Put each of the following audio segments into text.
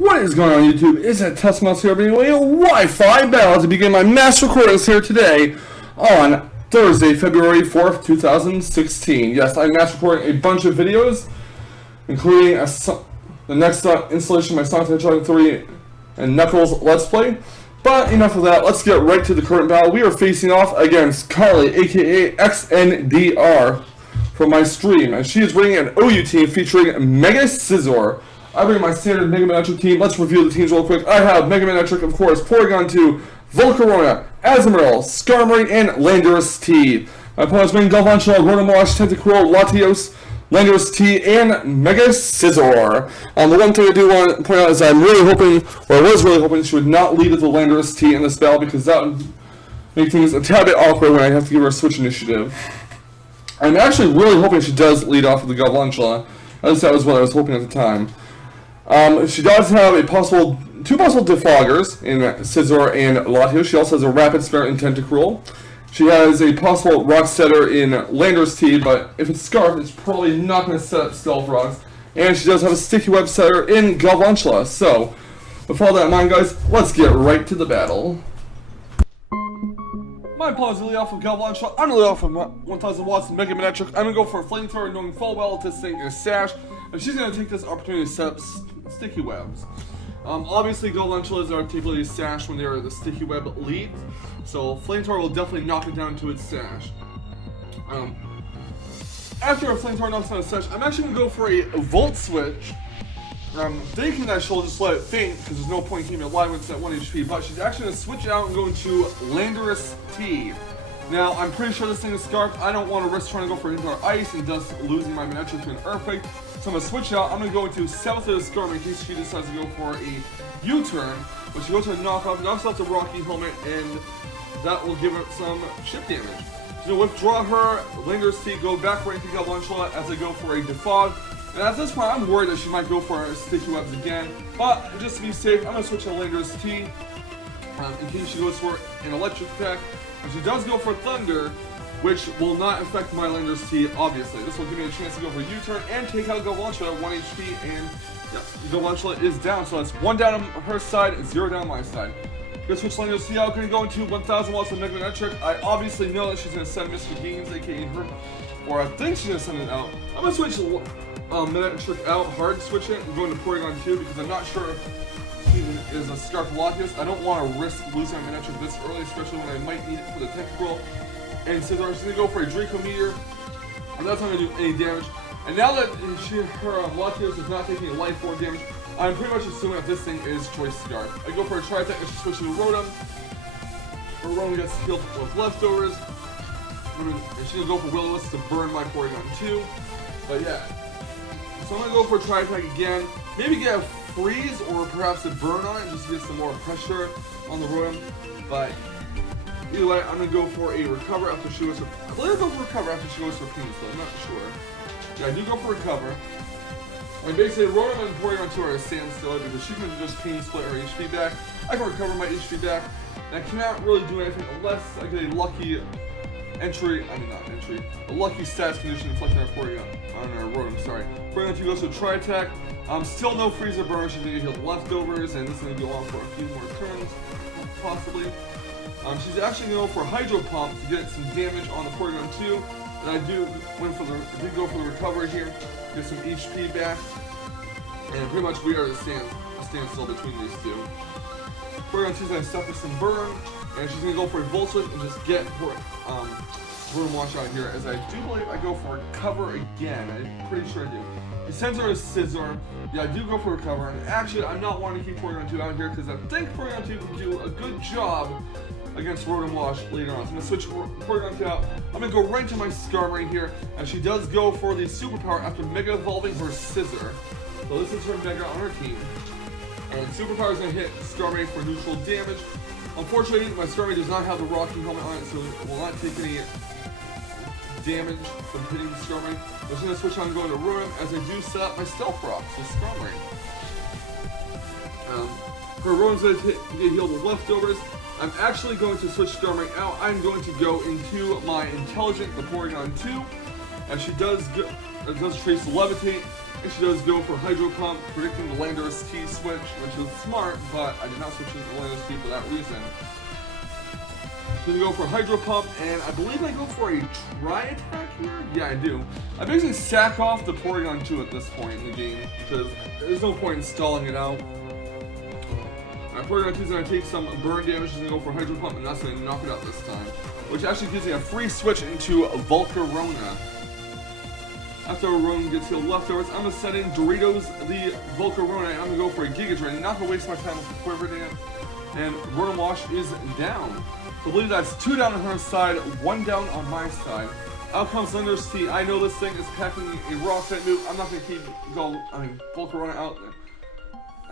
What is going on YouTube? It's a test mouse here being a Wi-Fi battle to begin my mass recordings here today on Thursday, February 4th, 2016. Yes, I'm mass recording a bunch of videos, including the next installation of my Sonic the Hedgehog 3 and Knuckles Let's Play. But enough of that, let's get right to the current battle. We are facing off against Carly, aka Xndrx, from my stream, and she is bringing an OU team featuring Mega Scizor. I bring my standard Mega Man team. Let's review the teams real quick. I have Mega Man, of course, Porygon 2, Volcarona, Azumarill, Skarmory, and Xndrx T. My opponents bring Galvantula, Rotom-Wash, Tentacruel, Latios, Xndrx T, and Mega Scizor. The one thing I do want to point out is I'm really hoping, or I was really hoping, she would not lead with the Xndrx T in this battle, because that would make things a tad bit awkward when I have to give her a switch initiative. I'm actually really hoping she does lead off with the Galvantula. At least that was what I was hoping at the time. She does have two possible defoggers in Scizor and Latios. She also has a Rapid Spirit in Tentacruel. She has a possible Rock Setter in Xndrx T, but if it's Scarf, it's probably not going to set up Stealth Rocks. And she does have a Sticky Web Setter in Galvantula. So, with all that in mind, guys, let's get right to the battle. My opponent's really off of Galvantula. I'm really off of 1000 watts Mega Man. I'm going to go for a Flamethrower, knowing full well this thing is Sash. And she's going to take this opportunity to set up Sticky Webs. Obviously, Galvantulas are typically Sash when they're the Sticky Web lead. So, Flamethrower will definitely knock it down to its Sash. After a Flamethrower knocks down a Sash, I'm actually going to go for a Volt Switch. Thinking that she'll just let it faint, because there's no point in keeping it alive when it's at 1 HP, but she's actually going to switch out and go into Xndrx T. Now, I'm pretty sure this thing is Scarf. I don't want to risk trying to go for Indoor Ice and thus losing my Manectric to an Earthquake. So I'm going to switch out. I'm going to go into South of the Skarmory in case she decides to go for a U-turn. When she goes to a knocks off the Rocky Helmet, and that will give her some chip damage. She's going to withdraw her Xndrx T, go back right into Galvantula as I go for a Defog. And at this point, I'm worried that she might go for Sticky Webs again. But just to be safe, I'm going to switch to Xndrx T in case she goes for an Electric attack. If she does go for Thunder, which will not affect my Xndrx T, obviously. This will give me a chance to go for a U-turn and take out Galvantula at 1 HP, and yep, Galvantula is down. So that's 1 down on her side and 0 down on my side. Gonna switch Xndrx T out, gonna go into 1000 watts of Mega Man. I obviously know that she's gonna send Mr. Games, aka her, or I think she's gonna send it out. I'm gonna switch Manectric out, hard switch it, and go into Porygon 2 because I'm not sure if she is a Scarf Latios. I don't want to risk losing my Manectric this early, especially when I might need it for the Tentacruel. And Scizor, she's going to go for a Draco Meteor, and that's not going to do any damage. And now that her Latios is not taking Life Orb damage, I'm pretty much assuming that this thing is Choice Scarf. I go for a Tri-Attack and she switches to Rotom. Her Rotom gets healed with Leftovers. And she's going to go for Will-O-Wisp to burn my Porygon 2. But yeah. So I'm going to go for a Tri-Attack again. Maybe get a Freeze or perhaps a Burn on it just to get some more pressure on the Rotom. But either way, I'm going to go for a Recover after she goes for... Clearly go for Recover after she goes for Pain, so I'm not sure. Yeah, I do go for Recover. And basically, Rotom and Porygon 2 are a standstill because she can just Pain Split her HP back. I can recover my HP back. And I cannot really do anything unless I get a lucky a lucky stats condition inflicted on our Rotom, sorry. Porygon 2 goes to a Tri-Attack. Still no Freeze or Burn, she's going to get healed Leftovers, and this is going to go on for a few more turns, possibly. She's actually going to go for Hydro Pump to get some damage on the Porygon 2, and I do go for the Recovery here, get some HP back, and pretty much we are at a standstill between these two. Porygon 2 is going to suffer some Burn, and she's going to go for a Volt Switch and just get Rotom-Wash out here, as I do believe I go for Recover again. I'm pretty sure I do. He sends her a Scizor. Yeah, I do go for Recover, and actually I'm not wanting to keep Porygon 2 out here because I think Porygon 2 can do a good job against Rotom-Wash later on. So I'm going to switch Porygon 2 out. I'm going to go right to my Skarmory here, and she does go for the Superpower after Mega Evolving her Scizor. So this is her Mega on her team. And Superpower is going to hit Skarmory for neutral damage. Unfortunately, my Skarmory does not have the Rocky Helmet on it, so it will not take any damage from hitting Skarmory. I'm just going to switch on and go into Rotom as I do set up my Stealth Rock, so Skarmory. Her Rotom's going to get healed with Leftovers. I'm actually going to switch Skarmory out. I'm going to go into my Intelligent, the Porygon 2, as she does Trace Levitate, And she does go for Hydro Pump, predicting the Xndrx T switch, which is smart, but I did not switch into the Xndrx T for that reason. She's gonna go for Hydro Pump, and I believe I go for a Tri-Attack here? Yeah, I do. I basically sack off the Porygon 2 at this point in the game, because there's no point in stalling it out. Alright, Porygon 2 is gonna take some burn damage, she's gonna go for Hydro Pump, and that's gonna knock it out this time. Which actually gives me a free switch into Volcarona. After Ronan gets healed leftovers, I'm gonna send in Doritos the Volcarona, and I'm gonna go for a Giga Drain. I'm not gonna waste my time with the Quiver Dance. And Ronan Wash is down. So I believe that's 2 down on her side, 1 down on my side. Out comes Xndrx T. I know this thing is packing a rock type move. I'm not gonna keep Volcarona out there.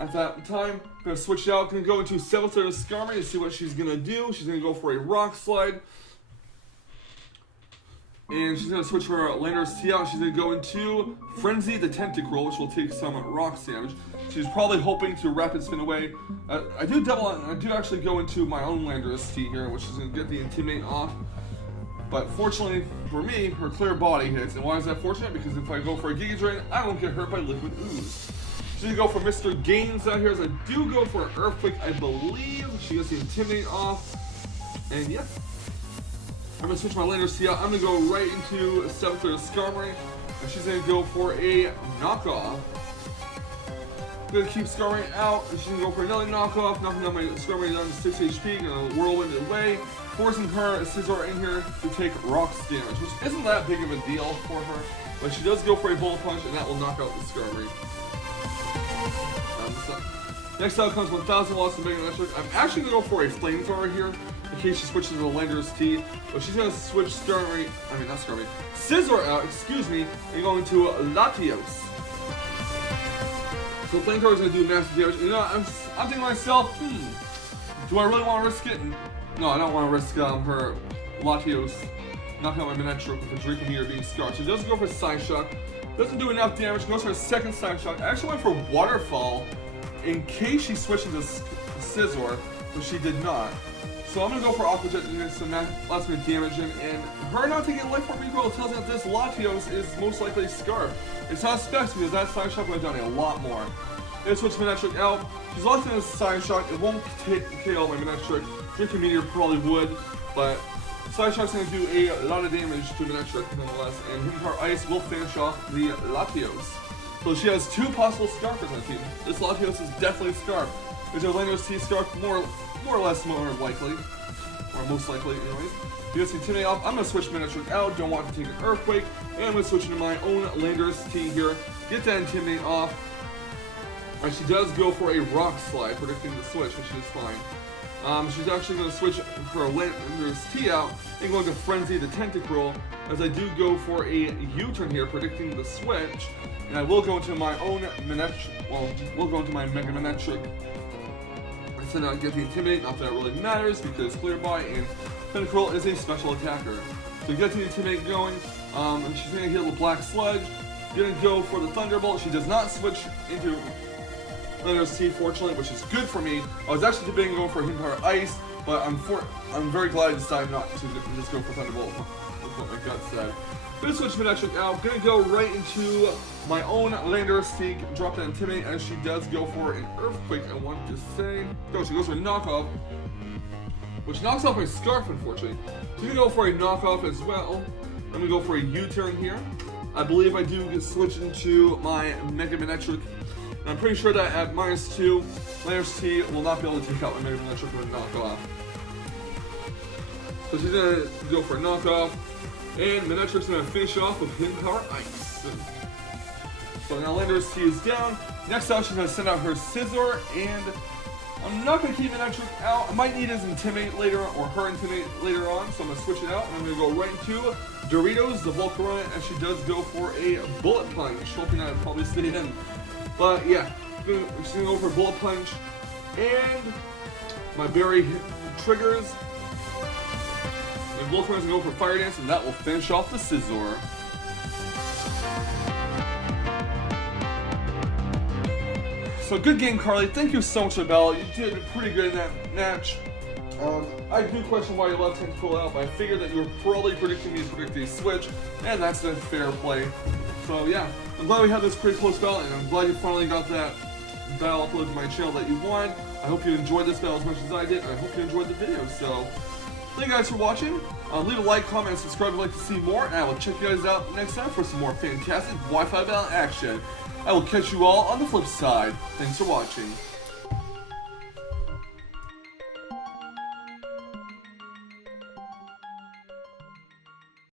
At that time, I'm gonna switch out, gonna go into Sevator Skarmory to see what she's gonna do. She's gonna go for a Rock Slide. And she's going to switch her Xndrx T out. She's going to go into Frenzy the Tentacruel, which will take some rocks damage. She's probably hoping to Rapid Spin away. I do actually go into my own Xndrx T here, which is going to get the Intimidate off. But fortunately for me, her Clear Body hits. And why is that fortunate? Because if I go for a Giga Drain, I don't get hurt by Liquid Ooze. She's going to go for Mr. Gains out here. As I do go for Earthquake, I believe. She gets the Intimidate off. And yep. I'm going to switch my Xndrx T out. I'm going to go right into Sevator Skarmory, and she's going to go for a knockoff. I'm going to keep Skarmory out, and she's going to go for another knockoff, knocking down my Skarmory down to 6 HP, going to Whirlwind it away, forcing her Scizor in here to take rocks damage, which isn't that big of a deal for her, but she does go for a Bullet Punch, and that will knock out the Skarmory. Next out comes 1000 watts of Mega Electric. I'm actually going to go for a Flamethrower here, in case she switches to the Xndrx T, but she's going to switch Scizor out, and going to Latios. So Flamethrower is going to do massive damage. You know, I'm thinking to myself, do I really want to risk it? No, I don't want to risk her Latios knocking out my Manectric with a Draco Meteor being scarred. So she does go for Side Shock. Doesn't do enough damage, goes for a second Side Shock. I actually went for Waterfall in case she switched into Scizor, but she did not. So I'm going to go for Aqua Jet to get some last minute damage in, and her not taking Life Orb Recoil tells me that this Latios is most likely Scarf. It's not Specs because that Side Shock would have done a lot more. Then switch Manectric out. She's locked in a Side Shock. It won't KO my Manectric. Draco Meteor probably would, but Side Shock's going to do a lot of damage to Manectric nonetheless, and Hidden Power Ice will finish off the Latios. So she has 2 possible Scarfers on the team. This Latios is definitely Scarf. Is her Xndrx T Scarf more or less more likely, or most likely anyways. He gets Intimidate off. I'm going to switch Manectric out, don't want to take an Earthquake, and I'm going to switch into my own Xndrx T here, get that Intimidate off. And she does go for a Rock Slide, predicting the switch, which is fine. She's actually going to switch her Xndrx T out, and going to Frenzy the Tentacruel, as I do go for a U-turn here, predicting the switch, and I will go into my own Manectric, we'll go into my Mega Manectric. So now get the Intimidate, not that it really matters because Clear Body and Tentacruel is a special attacker. So get the Intimidate going, and she's going to heal the Black Sludge, going to go for the Thunderbolt. She does not switch into Xndrx T, fortunately, which is good for me. I was actually debating going for Hidden Power Ice, but I'm very glad I decided not to just go for Thunderbolt. That's what my gut said. Gonna switch Manectric out, gonna go right into my own Xndrx T, drop that Intimidate, and she does go for an Earthquake, I want to say. No, she goes for a Knockoff, which knocks off my Scarf, unfortunately. She's gonna go for a Knockoff as well. I'm gonna go for a U-turn here. I believe I do get switched into my Mega Manectric. And I'm pretty sure that at -2, Xndrx T will not be able to take out my Mega Manectric with a Knockoff. So she's gonna go for a Knockoff. And Manectric's going to finish off with Hidden Power Ice. So now Xndrx T is down. Next out, she's going to send out her Scizor, and I'm not going to keep Manectric out. I might need his Intimidate later, or her Intimidate later on, so I'm going to switch it out, and I'm going to go right into Doritos, the Volcarona, and she does go for a Bullet Punch, hoping I'd probably stay in. But yeah, she's going to go for a Bullet Punch, and my berry triggers. And Volcaron's gonna go for Fire Dance, and that will finish off the Scizor. So good game, Carly. Thank you so much for the battle. You did pretty good in that match. I do question why you left him pull out, but I figured that you were probably predicting me to predict a switch, and that's a fair play. So yeah, I'm glad we had this pretty close battle, and I'm glad you finally got that battle uploaded to my channel that you won. I hope you enjoyed this battle as much as I did, and I hope you enjoyed the video. So thank you guys for watching. Leave a like, comment, and subscribe if you'd like to see more, and I will check you guys out next time for some more fantastic Wi-Fi battle action. I will catch you all on the flip side. Thanks for watching.